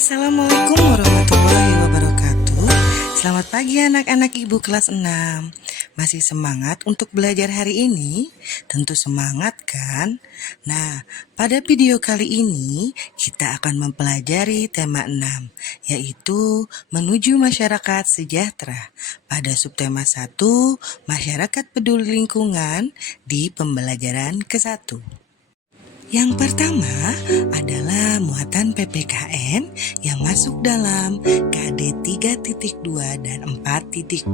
Assalamualaikum warahmatullahi wabarakatuh. Selamat pagi anak-anak ibu kelas 6. Masih semangat untuk belajar hari ini? Tentu semangat kan? Nah, pada video kali ini kita akan mempelajari tema 6, yaitu menuju masyarakat sejahtera pada subtema 1, masyarakat peduli lingkungan di pembelajaran ke-1. Yang pertama adalah muatan PPKN yang masuk dalam KD 3.2 dan 4.2.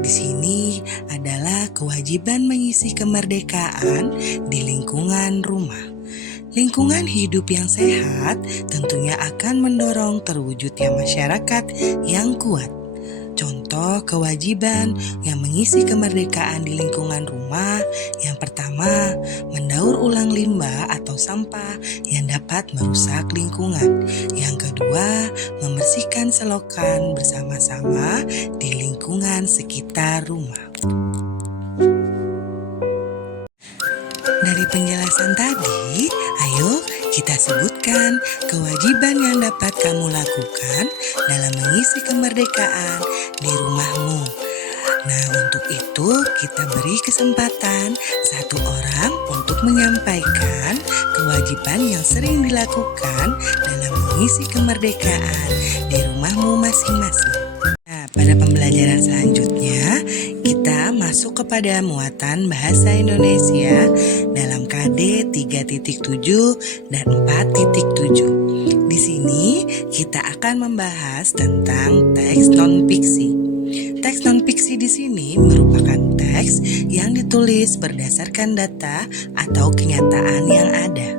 Di sini adalah kewajiban mengisi kemerdekaan di lingkungan rumah. Lingkungan hidup yang sehat tentunya akan mendorong terwujudnya masyarakat yang kuat. Contoh kewajiban yang mengisi kemerdekaan di lingkungan rumah, yang pertama, mendaur ulang limbah atau sampah yang dapat merusak lingkungan. Yang kedua, membersihkan selokan bersama-sama di lingkungan sekitar rumah. Dari penjelasan tadi, ayo kita sebutkan kewajiban yang dapat kamu lakukan dalam mengisi kemerdekaan di rumahmu. Nah, untuk itu kita beri kesempatan satu orang untuk menyampaikan kewajiban yang sering dilakukan dalam mengisi kemerdekaan di rumahmu masing-masing. Nah, pada pembelajaran selanjutnya, kita masuk kepada muatan bahasa Indonesia dalam KD 3.7 dan 4.7. Di sini kita akan membahas tentang teks non-fiksi. Teks non-fiksi di sini merupakan teks yang ditulis berdasarkan data atau kenyataan yang ada.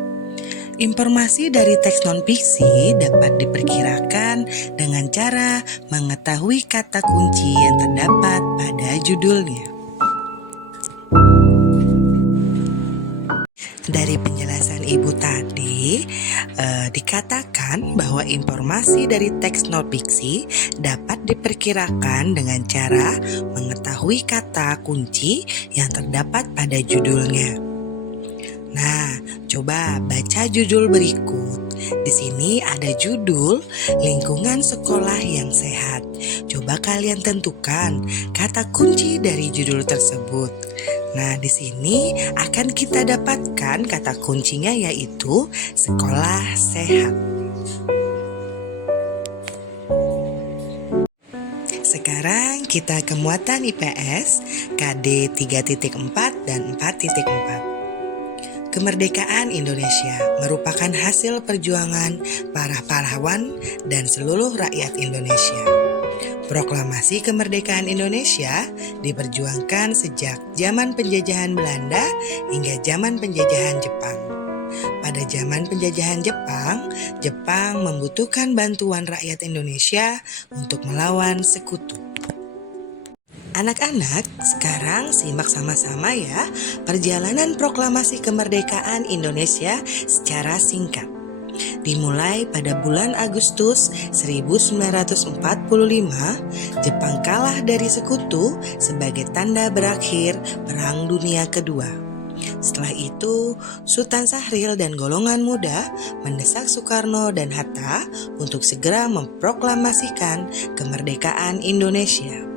Informasi dari teks non-fiksi dapat diperkirakan dengan cara mengetahui kata kunci yang terdapat pada judulnya. Dari penjelasan ibu tadi, dikatakan bahwa informasi dari teks non-fiksi dapat diperkirakan dengan cara mengetahui kata kunci yang terdapat pada judulnya. Nah, coba baca judul berikut. Di sini ada judul lingkungan sekolah yang sehat. Coba kalian tentukan kata kunci dari judul tersebut. Nah, di sini akan kita dapatkan kata kuncinya yaitu sekolah sehat. Sekarang kita ke muatan IPS KD 3.4 dan 4.4. Kemerdekaan Indonesia merupakan hasil perjuangan para pahlawan dan seluruh rakyat Indonesia. Proklamasi kemerdekaan Indonesia diperjuangkan sejak zaman penjajahan Belanda hingga zaman penjajahan Jepang. Pada zaman penjajahan Jepang, Jepang membutuhkan bantuan rakyat Indonesia untuk melawan sekutu. Anak-anak, sekarang simak sama-sama ya perjalanan proklamasi kemerdekaan Indonesia secara singkat. Dimulai pada bulan Agustus 1945, Jepang kalah dari sekutu sebagai tanda berakhir Perang Dunia Kedua. Setelah itu, Sultan Syahrir dan golongan muda mendesak Soekarno dan Hatta untuk segera memproklamasikan kemerdekaan Indonesia.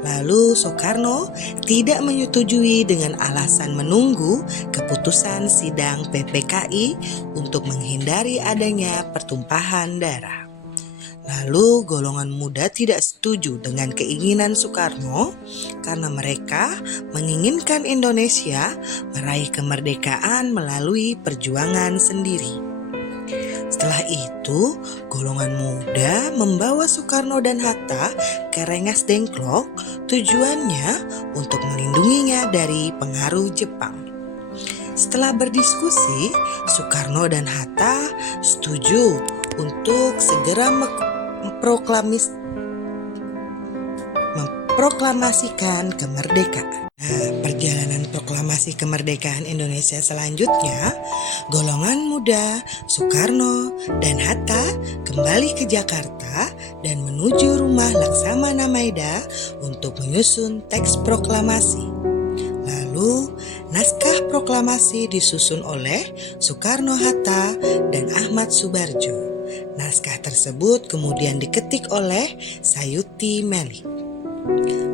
Lalu Soekarno tidak menyetujui dengan alasan menunggu keputusan sidang PPKI untuk menghindari adanya pertumpahan darah. Lalu golongan muda tidak setuju dengan keinginan Soekarno karena mereka menginginkan Indonesia meraih kemerdekaan melalui perjuangan sendiri. Setelah itu, golongan muda membawa Soekarno dan Hatta ke Rengas Dengklok, tujuannya untuk melindunginya dari pengaruh Jepang. Setelah berdiskusi, Soekarno dan Hatta setuju untuk segera memproklamasikan kemerdekaan. Nah, perjalanan proklamasi kemerdekaan Indonesia selanjutnya, golongan muda Soekarno dan Hatta kembali ke Jakarta dan menuju rumah Laksamana Maeda untuk menyusun teks proklamasi. Lalu, naskah proklamasi disusun oleh Soekarno-Hatta dan Ahmad Subarjo. Naskah tersebut kemudian diketik oleh Sayuti Melik.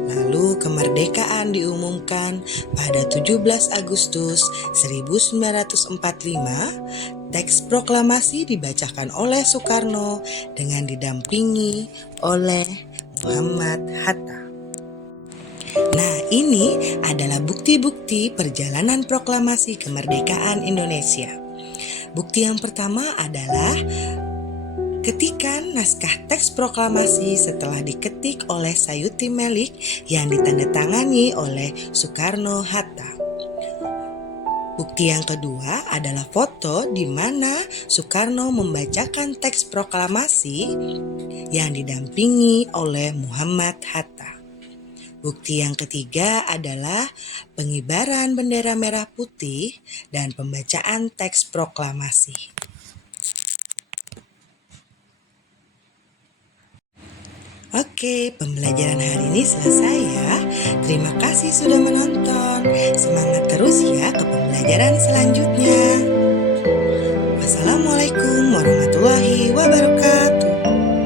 Lalu kemerdekaan diumumkan pada 17 Agustus 1945. Teks proklamasi dibacakan oleh Soekarno dengan didampingi oleh Muhammad Hatta. Nah, ini adalah bukti-bukti perjalanan proklamasi kemerdekaan Indonesia. Bukti yang pertama adalah ketikan naskah teks proklamasi setelah diketik oleh Sayuti Melik yang ditandatangani oleh Soekarno-Hatta. Bukti yang kedua adalah foto di mana Soekarno membacakan teks proklamasi yang didampingi oleh Muhammad Hatta. Bukti yang ketiga adalah pengibaran bendera merah putih dan pembacaan teks proklamasi. Oke, pembelajaran hari ini selesai ya. Terima kasih sudah menonton. Semangat terus ya ke pembelajaran selanjutnya.